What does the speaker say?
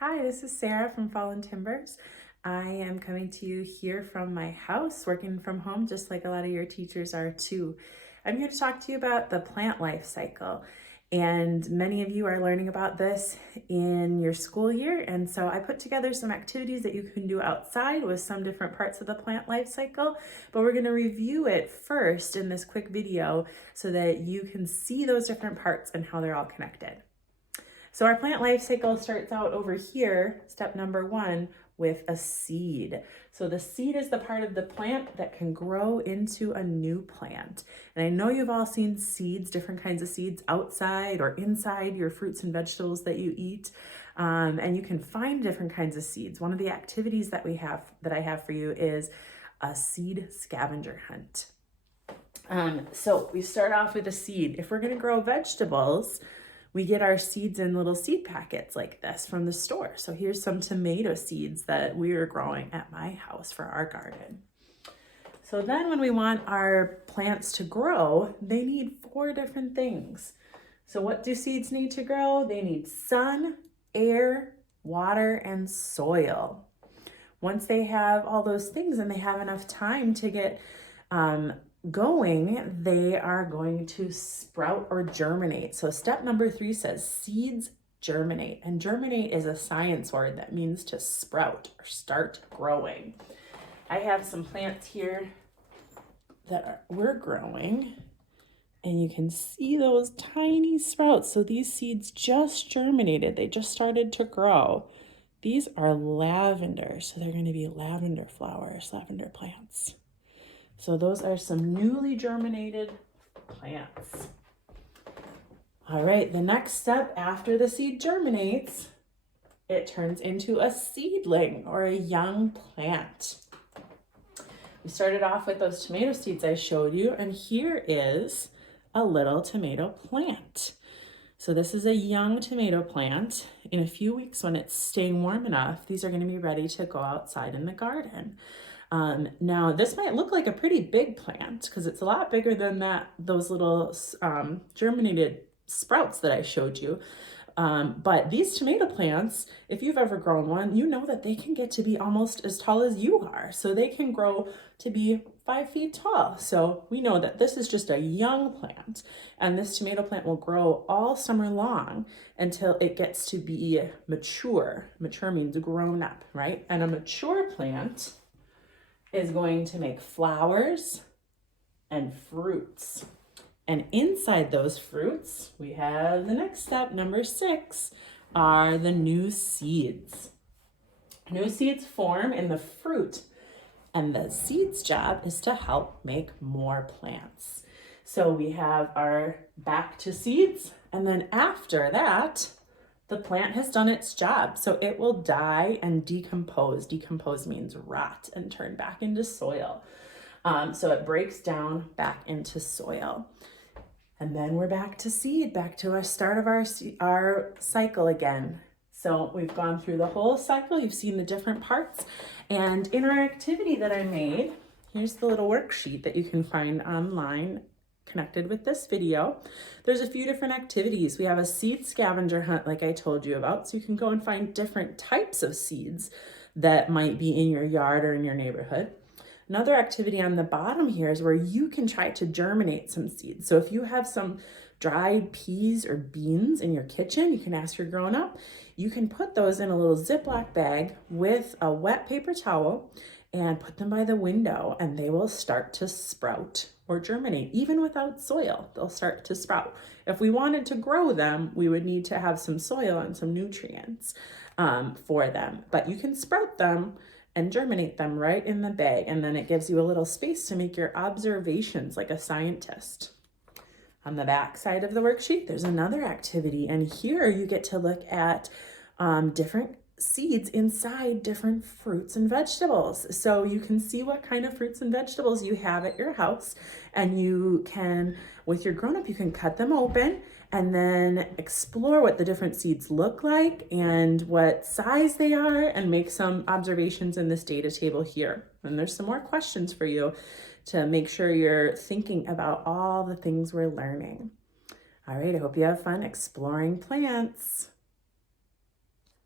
Hi, this is Sarah from Fallen Timbers. I am coming to you here from my house, working from home, just like a lot of your teachers are too. I'm here to talk to you about the plant life cycle. And many of you are learning about this in your school year. And so I put together some activities that you can do outside with some different parts of the plant life cycle. But we're going to review it first in this quick video so that you can see those different parts and how they're all connected. So our plant life cycle starts out over here, step number 1, with a seed. So the seed is the part of the plant that can grow into a new plant. And I know you've all seen seeds, different kinds of seeds outside or inside your fruits and vegetables that you eat. And you can find different kinds of seeds. One of the activities that I have for you is a seed scavenger hunt. So we start off with a seed. If we're going to grow vegetables, we get our seeds in little seed packets like this from the store. So here's some tomato seeds that we are growing at my house for our garden. So then when we want our plants to grow, they need 4 different things. So what do seeds need to grow? They need sun, air, water, and soil. Once they have all those things and they have enough time to get going, they are going to sprout or germinate. So step number 3 says seeds germinate, and germinate is a science word that means to sprout or start growing. I have some plants here that we're growing, and you can see those tiny sprouts. So these seeds just germinated. They just started to grow. These are lavender, so they're going to be lavender flowers, lavender plants. So those are some newly germinated plants. All right, the next step after the seed germinates, it turns into a seedling or a young plant. We started off with those tomato seeds I showed you, and here is a little tomato plant. So this is a young tomato plant. In a few weeks, when it's staying warm enough, these are going to be ready to go outside in the garden. Now this might look like a pretty big plant because it's a lot bigger than those little germinated sprouts that I showed you. But these tomato plants, if you've ever grown one, you know that they can get to be almost as tall as you are. So they can grow to be 5 feet tall. So we know that this is just a young plant, and this tomato plant will grow all summer long until it gets to be mature. Mature means grown up, right? And a mature plant is going to make flowers and fruits. And inside those fruits, we have the next step, number 6, are the new seeds. New seeds form in the fruit, and the seed's job is to help make more plants. So we have our back to seeds, and then after that, the plant has done its job. So it will die and decompose. Decompose means rot and turn back into soil. So it breaks down back into soil. And then we're back to seed, back to our start of our cycle again. So we've gone through the whole cycle. You've seen the different parts. And in our activity that I made, here's the little worksheet that you can find online connected with this video. There's a few different activities. We have a seed scavenger hunt like I told you about, so you can go and find different types of seeds that might be in your yard or in your neighborhood. Another activity on the bottom here is where you can try to germinate some seeds. So if you have some dried peas or beans in your kitchen, you can ask your grown-up, you can put those in a little Ziploc bag with a wet paper towel and put them by the window, and they will start to sprout or germinate. Even without soil, they'll start to sprout. If we wanted to grow them, we would need to have some soil and some nutrients for them. But you can sprout them and germinate them right in the bag, and then it gives you a little space to make your observations like a scientist. On the back side of the worksheet, there's another activity, and here you get to look at different seeds inside different fruits and vegetables. So you can see what kind of fruits and vegetables you have at your house, and you can, with your grown-up, you can cut them open and then explore what the different seeds look like and what size they are, and make some observations in this data table here. And there's some more questions for you to make sure you're thinking about all the things we're learning. All right, I hope you have fun exploring plants.